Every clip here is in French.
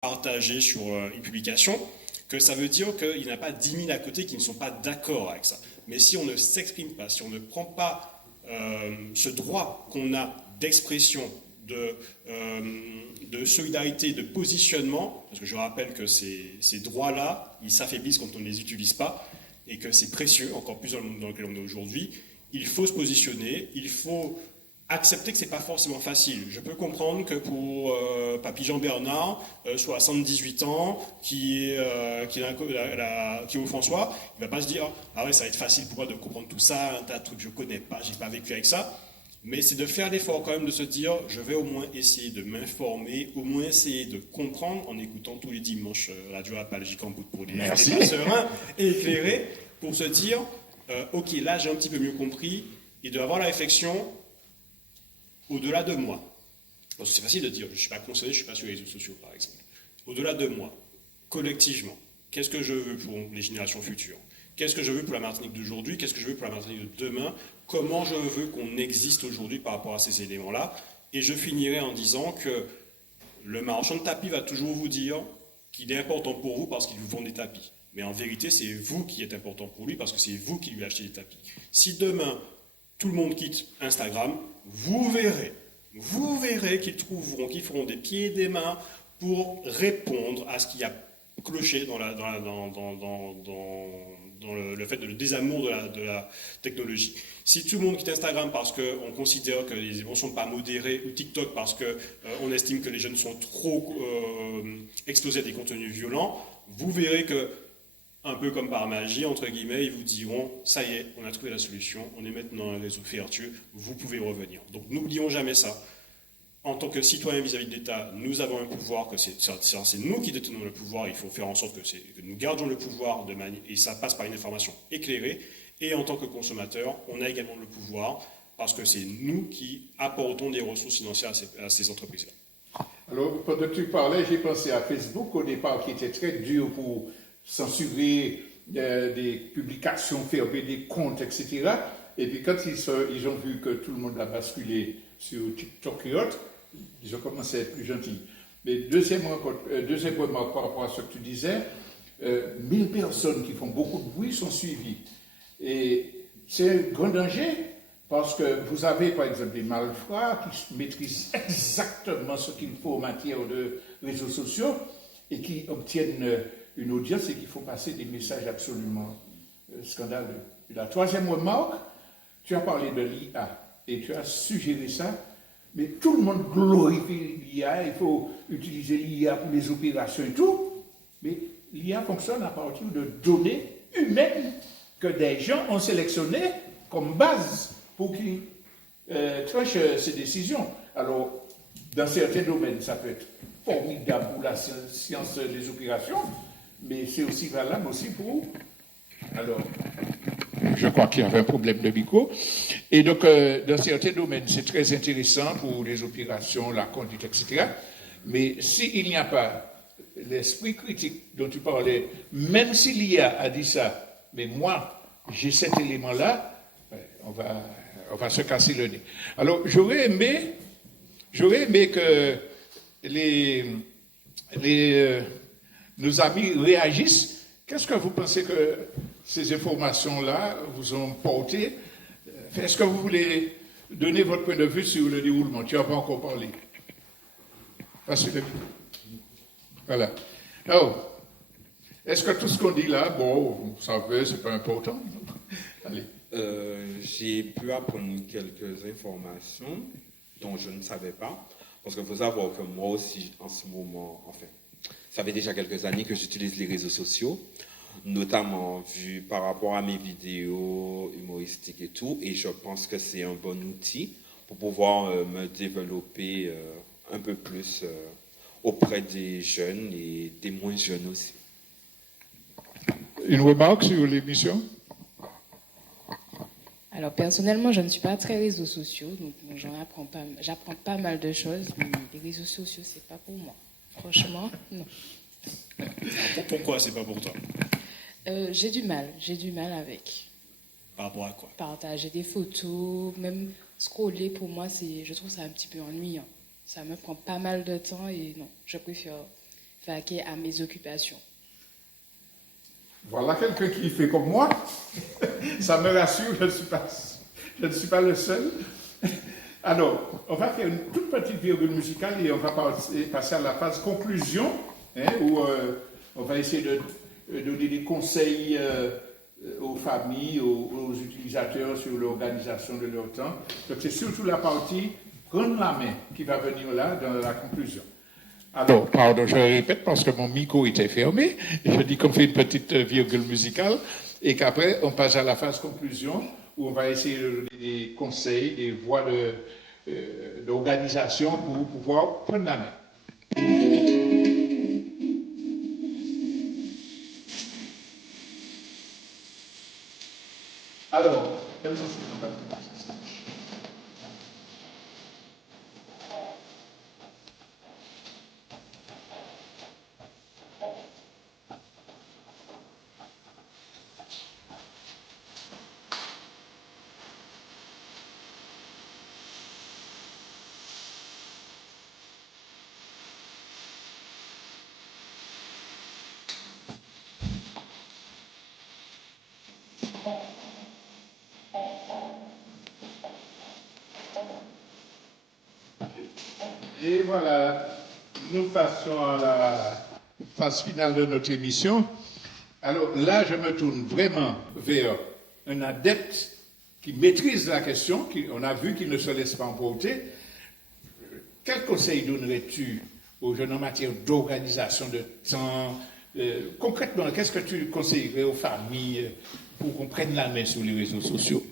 partagé sur une publication, que ça veut dire qu'il n'y en a pas 10 000 à côté qui ne sont pas d'accord avec ça. Mais si on ne s'exprime pas, si on ne prend pas ce droit qu'on a d'expression, de solidarité, de positionnement, parce que je rappelle que ces droits-là, ils s'affaiblissent quand on ne les utilise pas, et que c'est précieux, encore plus dans le monde dans lequel on est aujourd'hui, il faut se positionner, il faut accepter que ce n'est pas forcément facile. Je peux comprendre que pour Papy Jean-Bernard, 78 ans, qui est au François, il ne va pas se dire « Ah ouais, ça va être facile pour moi de comprendre tout ça, un tas de trucs que je ne connais pas, je n'ai pas vécu avec ça ». Mais c'est de faire l'effort quand même de se dire « Je vais au moins essayer de m'informer, au moins essayer de comprendre en écoutant tous les dimanches Radio Apalgique en bout pour les sereins et éclairés, pour se dire Ok, là j'ai un petit peu mieux compris » et de avoir la réflexion au-delà de moi. Parce que c'est facile de dire, je ne suis pas concerné, je ne suis pas sur les réseaux sociaux, par exemple. Au-delà de moi, collectivement, qu'est-ce que je veux pour les générations futures? Qu'est-ce que je veux pour la Martinique d'aujourd'hui? Qu'est-ce que je veux pour la Martinique de demain? Comment je veux qu'on existe aujourd'hui par rapport à ces éléments-là? Et je finirai en disant que le marchand de tapis va toujours vous dire qu'il est important pour vous parce qu'il vous vend des tapis. Mais en vérité, c'est vous qui êtes important pour lui parce que c'est vous qui lui achetez des tapis. Si demain, tout le monde quitte Instagram, vous verrez qu'ils trouveront, qu'ils feront des pieds et des mains pour répondre à ce qui a cloché dans le fait de le désamour de la technologie. Si tout le monde quitte Instagram parce qu'on considère que les émotions ne sont pas modérées, ou TikTok parce qu'on estime que les jeunes sont trop exposés à des contenus violents, vous verrez que un peu comme par magie, entre guillemets, ils vous diront « ça y est, on a trouvé la solution, on est maintenant un réseau vertueux, vous pouvez revenir ». Donc n'oublions jamais ça. En tant que citoyen vis-à-vis de l'État, nous avons un pouvoir, que c'est nous qui détenons le pouvoir, il faut faire en sorte que nous gardions le pouvoir, et ça passe par une information éclairée. Et en tant que consommateur, on a également le pouvoir, parce que c'est nous qui apportons des ressources financières à ces entreprises-là. Alors, pendant que tu parlais, j'ai pensé à Facebook au départ, qui était très dur pour censurer des publications, fermer des comptes, etc. Et puis quand ils ont vu que tout le monde a basculé sur TikTok et autres, ils ont commencé à être plus gentils. Mais deuxième remarque par rapport à ce que tu disais, 1000 personnes qui font beaucoup de bruit sont suivies. Et c'est un grand danger parce que vous avez par exemple des malfrats qui maîtrisent exactement ce qu'il faut en matière de réseaux sociaux et qui obtiennent une audience et qu'il faut passer des messages absolument scandaleux. Et la troisième remarque, tu as parlé de l'IA et tu as suggéré ça, mais tout le monde glorifie l'IA, il faut utiliser l'IA pour les opérations et tout, mais l'IA fonctionne à partir de données humaines que des gens ont sélectionnées comme base pour qu'ils tranchent ces décisions. Alors, dans certains domaines, ça peut être formidable pour la science des opérations, mais c'est aussi valable aussi pour... Alors, je crois qu'il y avait un problème de micro. Et donc, dans certains domaines, c'est très intéressant pour les opérations, la conduite, etc. Mais s'il n'y a pas l'esprit critique dont tu parlais, même si l'IA a dit ça, mais moi, j'ai cet élément-là, on va se casser le nez. Alors, j'aurais aimé que nos amis réagissent. Qu'est-ce que vous pensez que ces informations-là vous ont porté? Est-ce que vous voulez donner votre point de vue sur le déroulement? Tu n'as pas encore parlé. Voilà. Alors, est-ce que tout ce qu'on dit là, bon, vous savez, c'est pas important? Allez. J'ai pu apprendre quelques informations dont je ne savais pas. Parce qu'il faut savoir que moi aussi, en ce moment, enfin, ça fait déjà quelques années que j'utilise les réseaux sociaux, notamment vu par rapport à mes vidéos humoristiques et tout, et je pense que c'est un bon outil pour pouvoir me développer un peu plus auprès des jeunes et des moins jeunes aussi. Une remarque sur l'émission? Alors personnellement, je ne suis pas très réseaux sociaux, donc bon, j'apprends pas mal de choses, mais les réseaux sociaux, c'est pas pour moi. Franchement, non. Pourquoi c'est pas pour toi? J'ai du mal avec. Par rapport à quoi? Partager des photos, même scroller, pour moi, je trouve ça un petit peu ennuyant. Ça me prend pas mal de temps et non, je préfère vaquer à mes occupations. Voilà quelqu'un qui fait comme moi. Ça me rassure, je ne suis pas le seul. Alors, on va faire une toute petite virgule musicale et on va passer à la phase conclusion, où on va essayer de donner des conseils aux familles, aux utilisateurs sur l'organisation de leur temps. Donc c'est surtout la partie prendre la main qui va venir là dans la conclusion. Alors, pardon, je répète parce que mon micro était fermé. Je dis qu'on fait une petite virgule musicale et qu'après, on passe à la phase conclusion où on va essayer de donner des conseils, des voies d'organisation pour pouvoir prendre la main. Alors, quelle chanson on va faire? Et voilà, nous passons à la phase finale de notre émission. Alors là, je me tourne vraiment vers un adepte qui maîtrise la question, on a vu qu'il ne se laisse pas emporter. Quel conseil donnerais-tu aux jeunes en matière d'organisation de temps? Concrètement, qu'est-ce que tu conseillerais aux familles pour qu'on prenne la main sur les réseaux sociaux?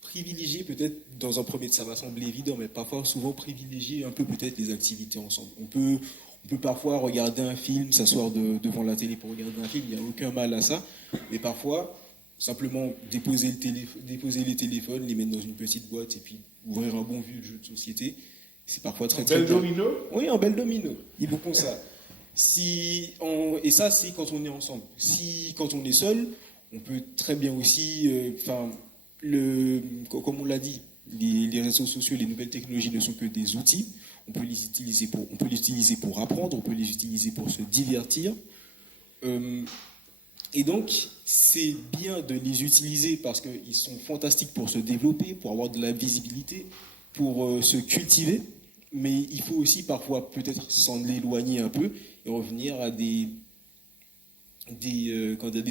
Privilégier peut-être, dans un premier temps, ça va sembler évident, mais parfois, souvent privilégier un peu peut-être les activités ensemble. On peut parfois regarder un film, s'asseoir devant la télé pour regarder un film, il n'y a aucun mal à ça, mais parfois, simplement déposer les téléphones, les mettre dans une petite boîte et puis ouvrir un bon vieux jeu de société, c'est parfois très très bien. Un bel domino? Oui, un bel domino, ils vous font ça. Et ça, c'est quand on est ensemble. Quand on est seul, on peut très bien aussi... comme on l'a dit, les réseaux sociaux, les nouvelles technologies ne sont que des outils. On peut les utiliser pour apprendre, on peut les utiliser pour se divertir. Et donc, c'est bien de les utiliser parce qu'ils sont fantastiques pour se développer, pour avoir de la visibilité, pour se cultiver. Mais il faut aussi parfois peut-être s'en éloigner un peu et revenir à des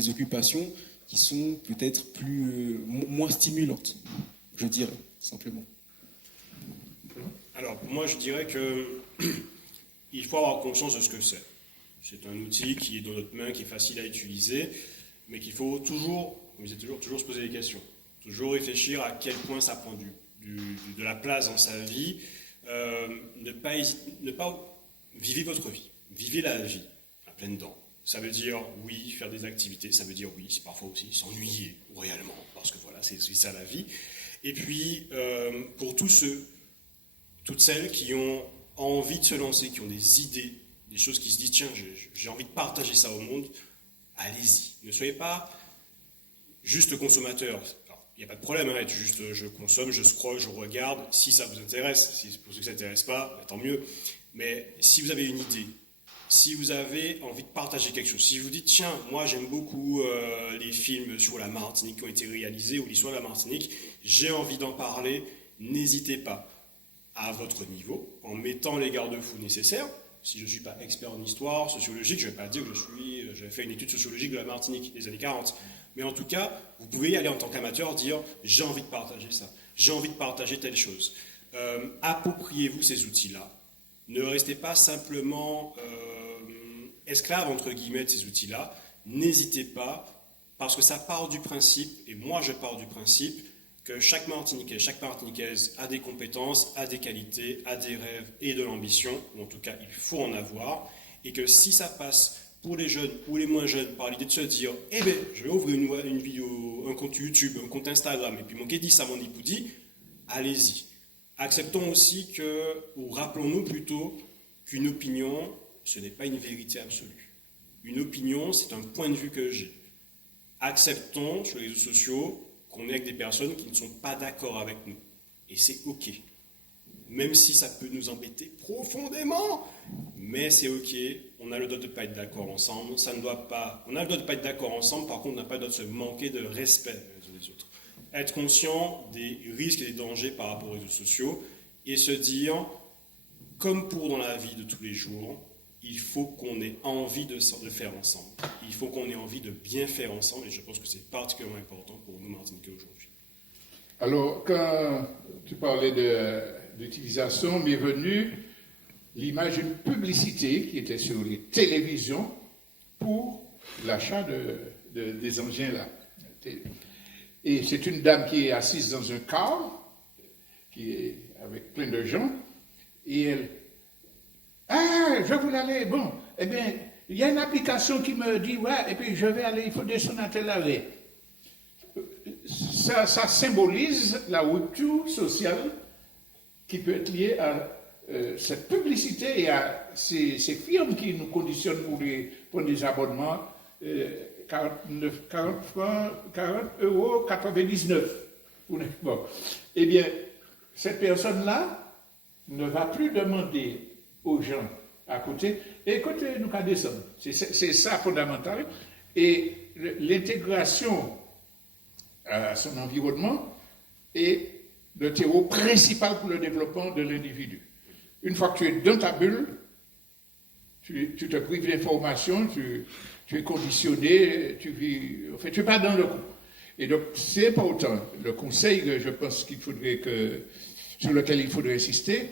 occupations qui sont peut-être moins stimulantes, je dirais, simplement. Alors, moi, je dirais qu'il faut avoir conscience de ce que c'est. C'est un outil qui est dans notre main, qui est facile à utiliser, mais qu'il faut toujours se poser des questions. Toujours réfléchir à quel point ça prend de la place dans sa vie. Ne pas vivez votre vie. Vivez la vie à pleines dents. Ça veut dire, oui, faire des activités, ça veut dire, oui, c'est parfois aussi s'ennuyer réellement, parce que voilà, c'est ça la vie. Et puis, pour tous ceux, toutes celles qui ont envie de se lancer, qui ont des idées, des choses qui se disent, tiens, j'ai envie de partager ça au monde, allez-y. Ne soyez pas juste consommateur. Il n'y a pas de problème à être juste, je consomme, je scrolle, je regarde, si ça vous intéresse. Si pour ceux que ça n'intéresse pas, tant mieux. Mais si vous avez une idée, si vous avez envie de partager quelque chose, si vous dites, tiens, moi j'aime beaucoup les films sur la Martinique qui ont été réalisés ou l'histoire de la Martinique, j'ai envie d'en parler, n'hésitez pas à votre niveau, en mettant les garde-fous nécessaires. Si je ne suis pas expert en histoire, sociologique, je ne vais pas dire que j'ai fait une étude sociologique de la Martinique des années 40. Mais en tout cas, vous pouvez y aller en tant qu'amateur, dire, j'ai envie de partager ça, j'ai envie de partager telle chose. Appropriez-vous ces outils-là. Ne restez pas simplement esclave, entre guillemets, de ces outils-là. N'hésitez pas, parce que ça part du principe, et moi je pars du principe, que chaque Martiniquais, chaque Martiniquaise a des compétences, a des qualités, a des rêves et de l'ambition, ou en tout cas il faut en avoir, et que si ça passe pour les jeunes ou les moins jeunes par l'idée de se dire, eh bien, je vais ouvrir une vidéo, un compte YouTube, un compte Instagram, et puis mon dit ça, mon dit, allez-y. Acceptons aussi ou rappelons-nous plutôt qu'une opinion, ce n'est pas une vérité absolue. Une opinion, c'est un point de vue que j'ai. Acceptons sur les réseaux sociaux qu'on est avec des personnes qui ne sont pas d'accord avec nous. Et c'est OK. même si ça peut nous embêter profondément, mais c'est ok, on a le droit de ne pas être d'accord ensemble, on a le droit de ne pas être d'accord ensemble, par contre on n'a pas le droit de se manquer de respect les uns des autres. Être conscient des risques et des dangers par rapport aux réseaux sociaux et se dire, comme pour dans la vie de tous les jours, il faut qu'on ait envie de faire ensemble. Il faut qu'on ait envie de bien faire ensemble et je pense que c'est particulièrement important pour nous Martiniquais aujourd'hui. Alors, quand tu parlais d'utilisation, m'est venue l'image d'une publicité qui était sur les télévisions pour l'achat des engins là. Et c'est une dame qui est assise dans un car, qui est avec plein de gens, et elle... Ah, je voulais aller, bon, eh bien, il y a une application qui me dit, ouais, et puis je vais aller, il faut descendre à tel arrêt. Ça symbolise la rupture sociale qui peut être liée à cette publicité et à ces firmes qui nous conditionnent pour des abonnements 40 francs, 40,99 €. Bon. Eh bien, cette personne-là ne va plus demander aux gens à côté, écoutez, nous qu'à descendre. C'est ça fondamental. Et l'intégration à son environnement est le terreau principal pour le développement de l'individu. Une fois que tu es dans ta bulle, tu te prives d'informations, tu es conditionné, tu n'es pas dans le coup. Et donc, c'est important. Le conseil que je pense sur lequel il faudrait insister,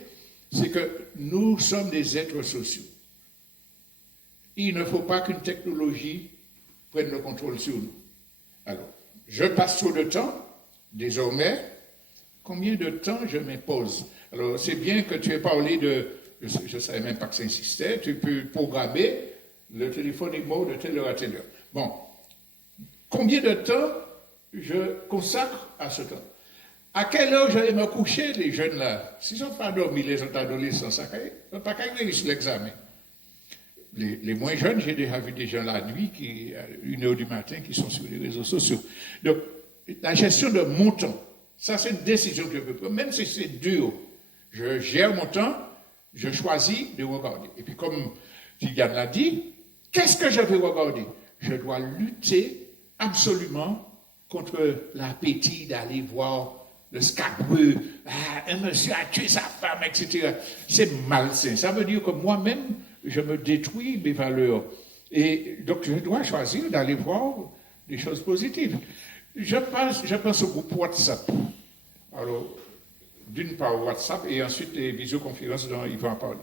c'est que nous sommes des êtres sociaux. Il ne faut pas qu'une technologie prenne le contrôle sur nous. Alors, je passe trop de temps, désormais, combien de temps je m'impose? Alors, c'est bien que tu aies parlé je ne savais même pas que ça insistait, tu peux programmer, le téléphone est mort de telle heure à telle heure. Bon, combien de temps je consacre à ce temps? À quelle heure je vais me coucher, les jeunes là? S'ils n'ont pas dormi, les autres adolescents, ça ne va pas réussir l'examen. Les moins jeunes, j'ai déjà vu des gens la nuit, à 1h du matin, qui sont sur les réseaux sociaux. Donc, la gestion de mon temps, ça c'est une décision que je peux prendre, même si c'est dur. Je gère mon temps, je choisis de regarder. Et puis comme Gillian l'a dit, qu'est-ce que je vais regarder? Je dois lutter absolument contre l'appétit d'aller voir le scabreux, un monsieur a tué sa femme, etc. C'est malsain. Ça veut dire que moi-même, je me détruis mes valeurs. Et donc, je dois choisir d'aller voir des choses positives. Je pense au groupe WhatsApp. Alors, d'une part WhatsApp et ensuite les visioconférences dont Yvan a parlé.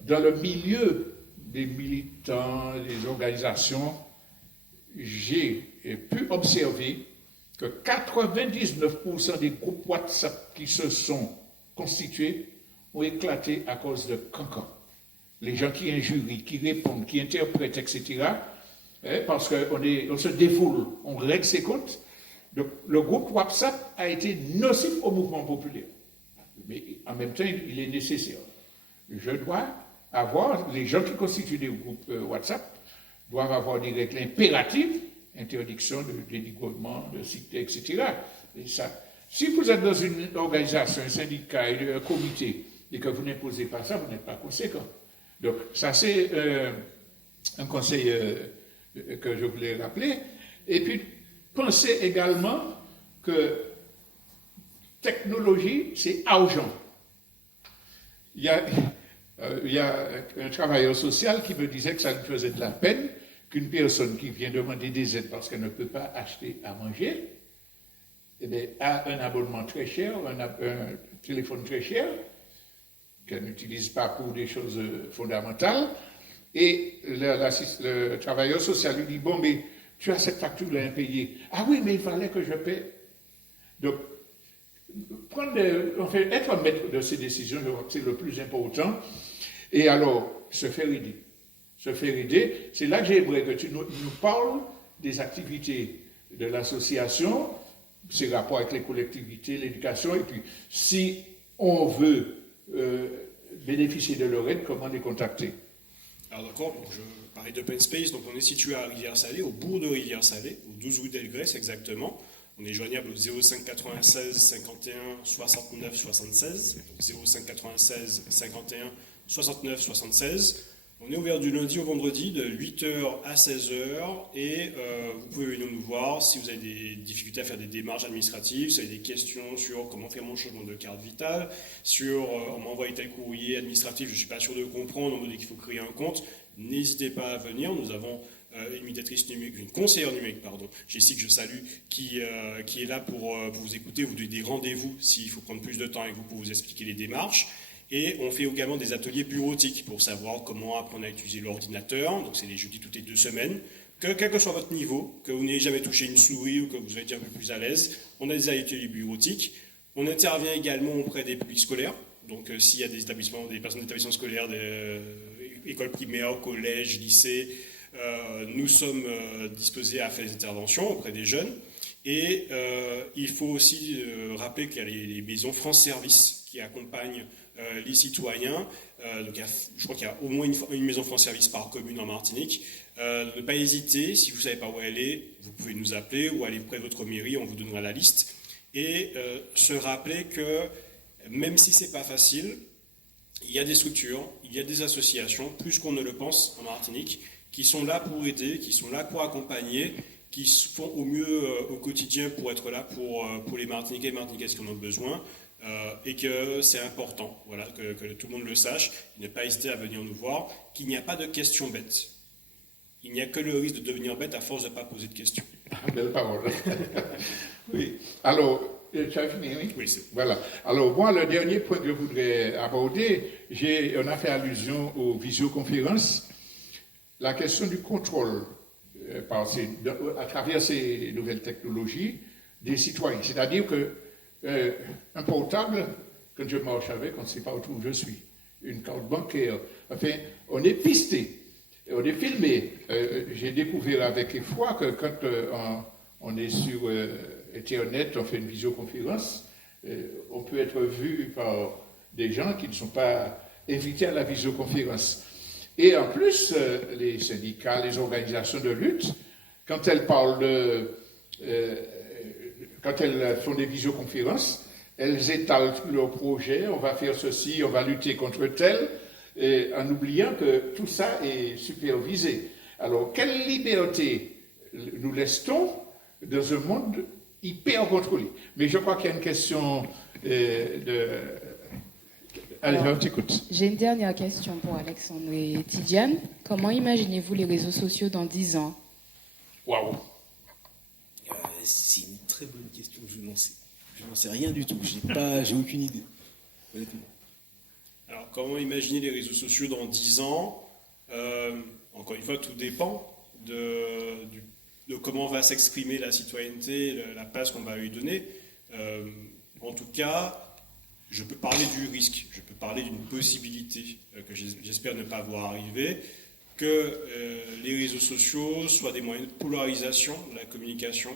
Dans le milieu des militants, des organisations, j'ai pu observer que 99% des groupes WhatsApp qui se sont constitués ont éclaté à cause de cancans. Les gens qui injurient, qui répondent, qui interprètent, etc. Parce qu'on se défoule, on règle ses comptes. Donc, le groupe WhatsApp a été nocif au mouvement populaire. Mais en même temps, il est nécessaire. Je dois avoir, les gens qui constituent des groupes WhatsApp doivent avoir des règles impératives, interdiction de dénigrement, de citer, etc. Et ça, si vous êtes dans une organisation, un syndicat, un comité, et que vous n'imposez pas ça, vous n'êtes pas conséquent. Donc, ça, c'est un conseil que je voulais rappeler. Et puis, pensez également que technologie, c'est argent. Il y a un travailleur social qui me disait que ça lui faisait de la peine qu'une personne qui vient demander des aides parce qu'elle ne peut pas acheter à manger, eh bien, a un abonnement très cher, un téléphone très cher, qu'elle n'utilise pas pour des choses fondamentales, et le travailleur social lui dit, bon, mais tu as cette facture-là impayée. Ah oui, mais il fallait que je paie. Donc, être maître de ces décisions, je crois que c'est le plus important. Et alors, se faire aider. Se faire aider, c'est là que j'aimerais que tu nous parles des activités de l'association, ses rapports avec les collectivités, l'éducation, et puis si on veut bénéficier de leur aide, comment les contacter? Alors d'accord, donc je parlais d'Open Space, donc on est situé à Rivière-Salée, au bourg de Rivière-Salée, au 12 rue d'Elgrès exactement. On est joignable au 05 96 51 69 76. Donc 05 96 51 69 76. On est ouvert du lundi au vendredi de 8h à 16h et vous pouvez venir nous voir si vous avez des difficultés à faire des démarches administratives, si vous avez des questions sur comment faire mon changement de carte vitale, sur on m'a envoyé tel courrier administratif, je ne suis pas sûr de comprendre, on me dit qu'il faut créer un compte. N'hésitez pas à venir, nous avons une médiatrice numérique, une conseillère numérique, pardon, Jessie que je salue, qui est là pour vous écouter, vous donner des rendez-vous s'il faut prendre plus de temps avec vous pour vous expliquer les démarches. Et on fait également des ateliers bureautiques pour savoir comment apprendre à utiliser l'ordinateur. Donc c'est les jeudis toutes les 2 semaines. Quel que soit votre niveau, que vous n'ayez jamais touché une souris ou que vous êtes un peu plus à l'aise, on a des ateliers bureautiques. On intervient également auprès des publics scolaires. Donc s'il y a des personnes d'établissements scolaires, des écoles primaires, collèges, lycées, nous sommes disposés à faire des interventions auprès des jeunes. Et il faut aussi rappeler qu'il y a les maisons France Service qui accompagnent les citoyens. Donc je crois qu'il y a au moins une maison France Service par commune en Martinique. Ne pas hésiter, si vous ne savez pas où elle est, vous pouvez nous appeler ou aller près de votre mairie, on vous donnera la liste. Et se rappeler que même si ce n'est pas facile, il y a des structures, il y a des associations, plus qu'on ne le pense en Martinique, qui sont là pour aider, qui sont là pour accompagner, qui font au mieux au quotidien pour être là pour les Martiniquais et Martiniquaises qui en ont besoin. Et que c'est important, voilà, que tout le monde le sache, ne pas hésiter à venir nous voir, qu'il n'y a pas de questions bêtes. Il n'y a que le risque de devenir bête à force de ne pas poser de questions. Belle parole. Oui. Alors, tu as fini, oui? Oui, c'est Voilà. Alors, moi, le dernier point que je voudrais aborder, on a fait allusion aux visioconférences. La question du contrôle à travers ces nouvelles technologies des citoyens. C'est-à-dire que un portable, quand je marche avec, on ne sait pas où je suis. Une carte bancaire. Enfin, on est pisté, on est filmé. J'ai découvert avec effroi que quand on est sur Internet, on fait une visioconférence, on peut être vu par des gens qui ne sont pas invités à la visioconférence. Et en plus, les syndicats, les organisations de lutte, quand elles parlent quand elles font des visioconférences, elles étalent tous leurs projets, on va faire ceci, on va lutter contre tel, en oubliant que tout ça est supervisé. Alors, quelle liberté nous laisse-t-on dans un monde hyper contrôlé? Mais je crois qu'il y a une question Allez, on t'écoute. J'ai une dernière question pour Alexandre et Tidiane. Comment imaginez-vous les réseaux sociaux dans 10 ans? Waouh! C'est une très bonne question. Je n'en sais rien du tout. J'ai aucune idée. Honnêtement. Alors, comment imaginer les réseaux sociaux dans 10 ans? Encore une fois, tout dépend de comment va s'exprimer la citoyenneté, la place qu'on va lui donner. En tout cas, je peux parler du risque, je peux parler d'une possibilité que j'espère ne pas voir arriver, que les réseaux sociaux soient des moyens de polarisation de la communication,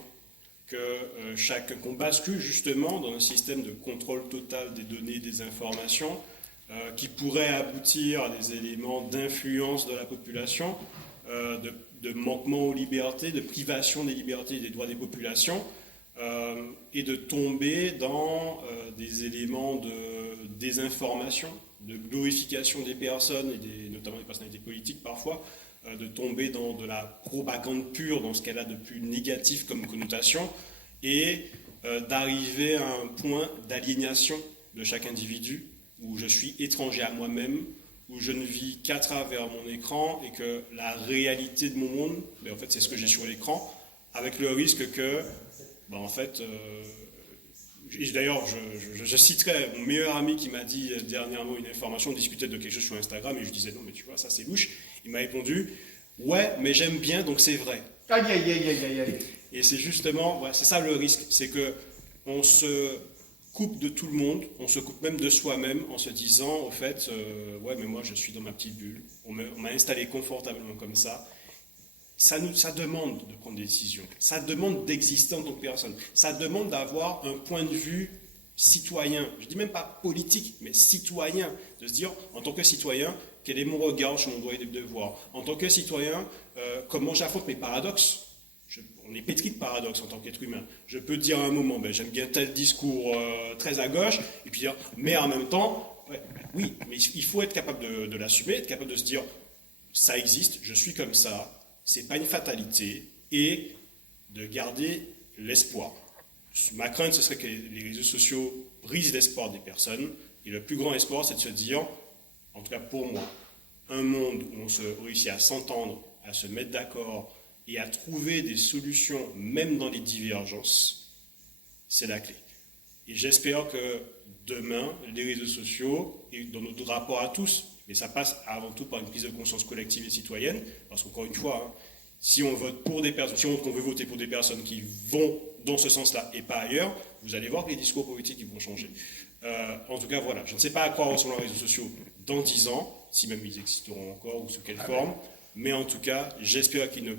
qu'on bascule justement dans un système de contrôle total des données, des informations, qui pourrait aboutir à des éléments d'influence de la population, de manquement aux libertés, de privation des libertés et des droits des populations, et de tomber dans des éléments de désinformation, de glorification des personnes, et notamment des personnalités politiques parfois, de tomber dans de la propagande pure, dans ce qu'elle a de plus négatif comme connotation, et d'arriver à un point d'aliénation de chaque individu, où je suis étranger à moi-même, où je ne vis qu'à travers mon écran, et que la réalité de mon monde, en fait, c'est ce que j'ai sur l'écran, avec le risque que, en fait, d'ailleurs, je citerai mon meilleur ami qui m'a dit dernièrement une information, on discutait de quelque chose sur Instagram, et je disais, non, mais tu vois, ça c'est louche. Il m'a répondu, ouais, mais j'aime bien, donc c'est vrai. Aïe, aïe, aïe, aïe, aïe. Et c'est justement, c'est ça le risque, c'est que on se coupe de tout le monde, on se coupe même de soi-même en se disant, au fait, ouais, mais moi je suis dans ma petite bulle, on m'a installé confortablement comme ça. Ça demande de prendre des décisions, ça demande d'exister en tant que personne, ça demande d'avoir un point de vue citoyen, je ne dis même pas politique, mais citoyen, de se dire, en tant que citoyen, quel est mon regard sur mon droit et mes devoirs, en tant que citoyen, comment j'affronte mes paradoxes. on est pétri de paradoxes en tant qu'être humain. Je peux dire à un moment, ben, j'aime bien tel discours très à gauche, et puis dire, mais en même temps, ouais, oui, mais il faut être capable de l'assumer, être capable de se dire, ça existe, je suis comme ça, c'est pas une fatalité, et de garder l'espoir. Ma crainte, ce serait que les réseaux sociaux brisent l'espoir des personnes, et le plus grand espoir, c'est de se dire, en tout cas pour moi, un monde où on se réussit à s'entendre, à se mettre d'accord et à trouver des solutions, même dans les divergences, c'est la clé. Et j'espère que demain, les réseaux sociaux, et dans notre rapport à tous, mais ça passe avant tout par une prise de conscience collective et citoyenne, parce qu'encore une fois, hein, si on vote pour des personnes, si on veut voter pour des personnes qui vont dans ce sens-là et pas ailleurs, vous allez voir que les discours politiques ils vont changer. En tout cas, voilà, je ne sais pas à quoi ressembleront les réseaux sociaux dans 10 ans, si même ils existeront encore ou sous quelle forme, mais en tout cas, j'espère qu'ils ne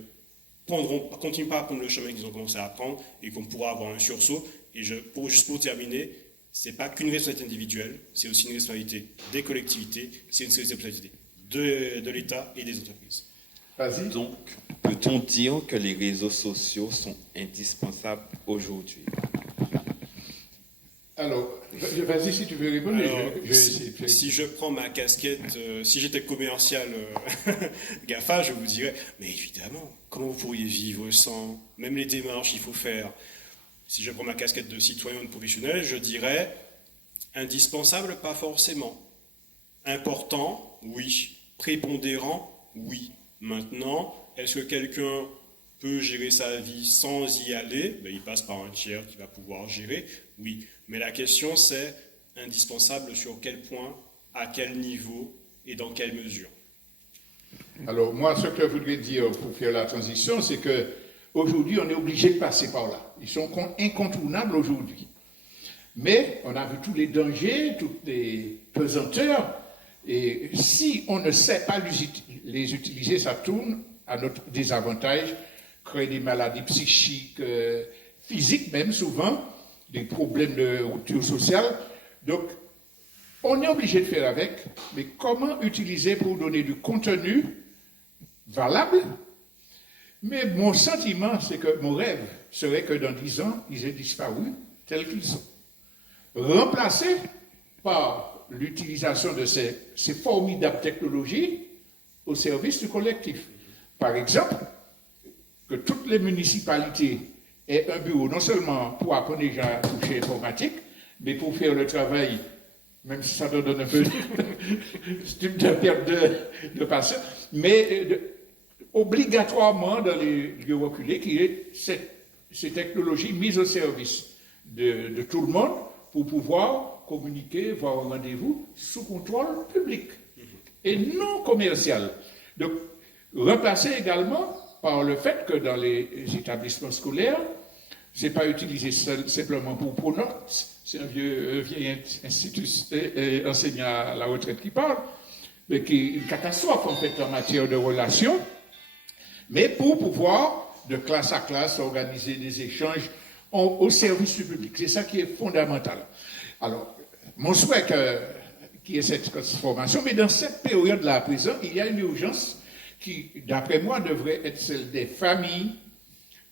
continuent pas à prendre le chemin qu'ils ont commencé à prendre et qu'on pourra avoir un sursaut. Et juste pour terminer, ce n'est pas qu'une responsabilité individuelle, c'est aussi une responsabilité des collectivités, c'est une responsabilité de l'État et des entreprises. Vas-y. Donc, peut-on dire que les réseaux sociaux sont indispensables aujourd'hui? Alors, vas-y si tu veux répondre. Alors, si je prends ma casquette, si j'étais commercial GAFA, je vous dirais, mais évidemment, comment vous pourriez vivre sans, même les démarches qu'il faut faire. Si je prends ma casquette de citoyen ou de professionnel, je dirais, indispensable, pas forcément. Important, oui. Prépondérant, oui. Maintenant, est-ce que quelqu'un peut gérer sa vie sans y aller? Ben, il passe par un tiers qui va pouvoir gérer, oui. Mais la question, c'est indispensable sur quel point, à quel niveau et dans quelle mesure. Alors, moi, ce que je voudrais dire pour faire la transition, c'est que aujourd'hui, on est obligé de passer par là. Ils sont incontournables aujourd'hui. Mais on a vu tous les dangers, toutes les pesanteurs. Et si on ne sait pas les utiliser, ça tourne à notre désavantage, crée des maladies psychiques, physiques même souvent, des problèmes de rupture sociale. Donc, on est obligé de faire avec, mais comment utiliser pour donner du contenu valable? Mais mon sentiment, c'est que mon rêve serait que dans 10 ans, ils aient disparu tels qu'ils sont. Remplacés par l'utilisation de ces formidables technologies au service du collectif. Par exemple, que toutes les municipalités aient un bureau, non seulement pour apprendre déjà à toucher informatique, mais pour faire le travail, même si ça donne un peu de perte de patience, mais obligatoirement dans les lieux reculés, qu'il y ait ces technologies mises au service de tout le monde pour pouvoir communiquer, voir un rendez-vous sous contrôle public et non commercial. Donc, remplacer également par le fait que dans les établissements scolaires, ce n'est pas utilisé simplement pour pronotes, c'est un vieil institut enseignant à la retraite qui parle, mais qui est une catastrophe en fait en matière de relations, mais pour pouvoir, de classe à classe, organiser des échanges au service du public. C'est ça qui est fondamental. Alors, mon souhait qu'il y ait cette transformation, mais dans cette période-là à présent, il y a une urgence qui, d'après moi, devrait être celle des familles,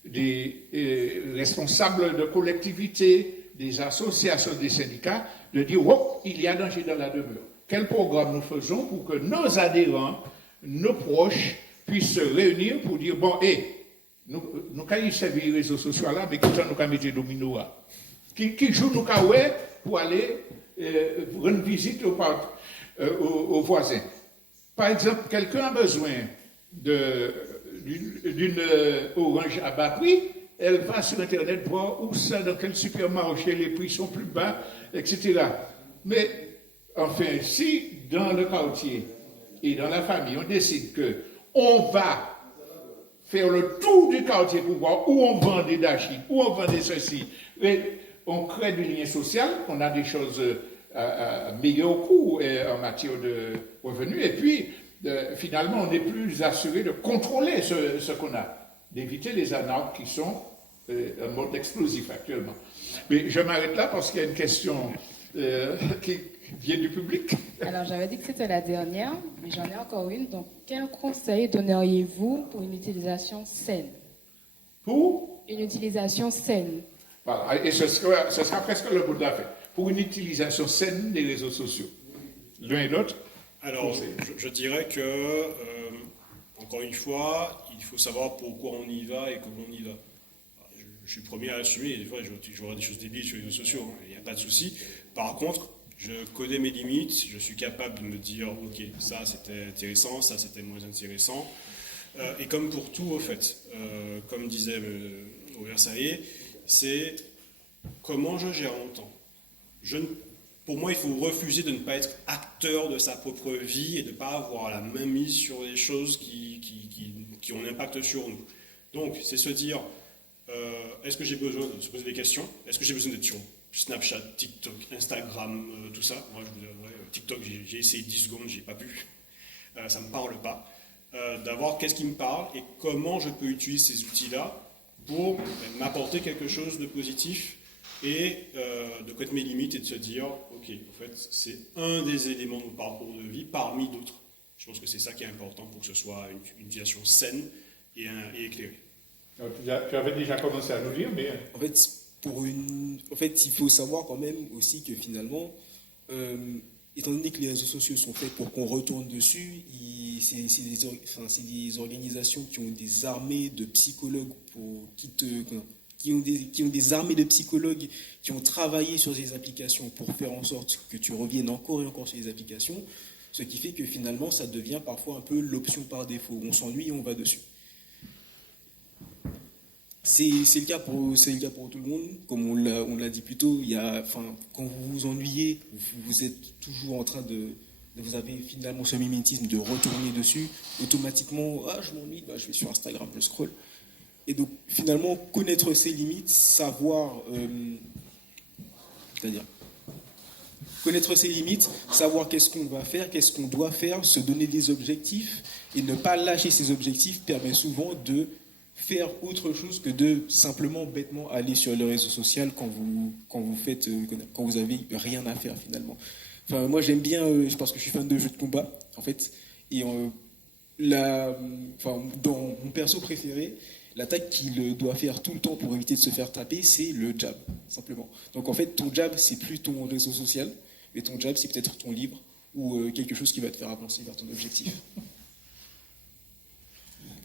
des responsables de collectivités, des associations, des syndicats, de dire, oh, il y a danger dans la demeure. Quel programme nous faisons pour que nos adhérents, nos proches, puissent se réunir pour dire, bon, nous avons servi les réseaux sociaux là, mais qui nous avons mis des dominos là? Qui joue nous pour aller rendre visite aux voisins? Par exemple, quelqu'un a besoin d'une orange à bas prix, elle va sur Internet voir où ça, dans quel supermarché les prix sont plus bas, etc. Mais, enfin, si dans le quartier et dans la famille, on décide qu'on va faire le tour du quartier pour voir où on vend des dachis, où on vend des ceci, et on crée du lien social, on a des choses à meilleur coût en matière de revenus, et puis, finalement, on est plus assuré de contrôler ce qu'on a, d'éviter les anarques qui sont en mode explosif actuellement. Mais je m'arrête là parce qu'il y a une question qui vient du public. Alors, j'avais dit que c'était la dernière, mais j'en ai encore une. Donc, quel conseil donneriez-vous pour une utilisation saine? Pour Une utilisation saine. Voilà, et ce sera presque le bout de la fin. Pour une utilisation saine des réseaux sociaux. L'un et l'autre. Alors, je dirais que, encore une fois, il faut savoir pourquoi on y va et comment on y va. Je suis le premier à assumer, et des fois j'aurai des choses débiles sur les réseaux sociaux, hein, il n'y a pas de souci. Par contre, je connais mes limites, je suis capable de me dire, ok, ça c'était intéressant, ça c'était moins intéressant. Et comme pour tout, au fait, comme disait Robert Saillet, c'est comment je gère mon temps. Pour moi, il faut refuser de ne pas être acteur de sa propre vie et de ne pas avoir la main mise sur les choses qui ont un impact sur nous. Donc, c'est se dire, est-ce que j'ai besoin de se poser des questions? Est-ce que j'ai besoin d'être sur Snapchat, TikTok, Instagram, tout ça? Moi, je vous dis, ouais, TikTok, j'ai essayé 10 secondes, j'ai pas pu. Ça ne me parle pas. D'avoir qu'est-ce qui me parle et comment je peux utiliser ces outils-là pour m'apporter quelque chose de positif et de connaître mes limites et de se dire, ok, en fait, c'est un des éléments de mon parcours de vie parmi d'autres. Je pense que c'est ça qui est important pour que ce soit une utilisation saine et éclairée. Alors, tu avais déjà commencé à nous dire, mais... En fait, il faut savoir quand même aussi que finalement, étant donné que les réseaux sociaux sont faits pour qu'on retourne dessus, c'est des organisations qui ont des armées de psychologues qui ont des armées de psychologues qui ont travaillé sur ces applications pour faire en sorte que tu reviennes encore et encore sur les applications, ce qui fait que finalement, ça devient parfois un peu l'option par défaut. On s'ennuie et on va dessus. C'est le cas pour tout le monde, comme on l'a dit plus tôt. Quand vous vous ennuyez, vous êtes toujours en train vous avez finalement ce mimétisme de retourner dessus. Automatiquement, je m'ennuie, je vais sur Instagram, je scroll. Et donc finalement, connaître ses limites, connaître ses limites, savoir qu'est-ce qu'on va faire, qu'est-ce qu'on doit faire, se donner des objectifs et ne pas lâcher ces objectifs permet souvent de faire autre chose que de simplement bêtement aller sur le réseau social quand vous avez rien à faire finalement. Enfin, moi j'aime bien, parce que je suis fan de jeux de combat en fait, et dans mon perso préféré, l'attaque qu'il doit faire tout le temps pour éviter de se faire taper, c'est le jab, simplement. Donc en fait, ton jab, c'est plus ton réseau social, mais ton jab, c'est peut-être ton livre ou quelque chose qui va te faire avancer vers ton objectif.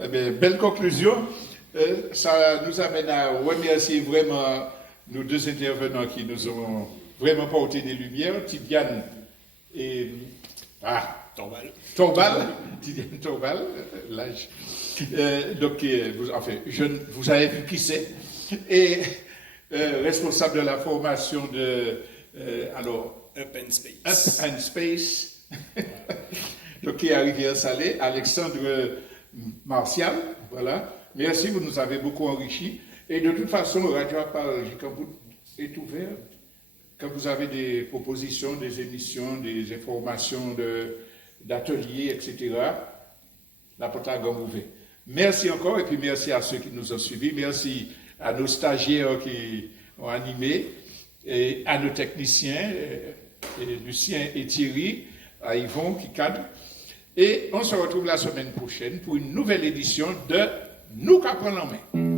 Eh bien, belle conclusion. Ça nous amène à remercier vraiment nos deux intervenants qui nous ont vraiment porté des lumières, Tidiane et Torbal, Tidiane Torbal, l'âge. Donc, vous avez vu qui c'est, et responsable de la formation de Up and Space. Donc, qui est arrivé à Salé, Alexandre Martial, voilà. Merci, vous nous avez beaucoup enrichis. Et de toute façon, Radio Apologie est ouvert. Quand vous avez des propositions, des émissions, des informations d'ateliers, etc., la porte est ouverte. Merci encore, et puis merci à ceux qui nous ont suivis. Merci à nos stagiaires qui ont animé, et à nos techniciens, Lucien et Thierry, à Yvon qui cadre. Et on se retrouve la semaine prochaine pour une nouvelle édition de Nous qu'apprendre en main.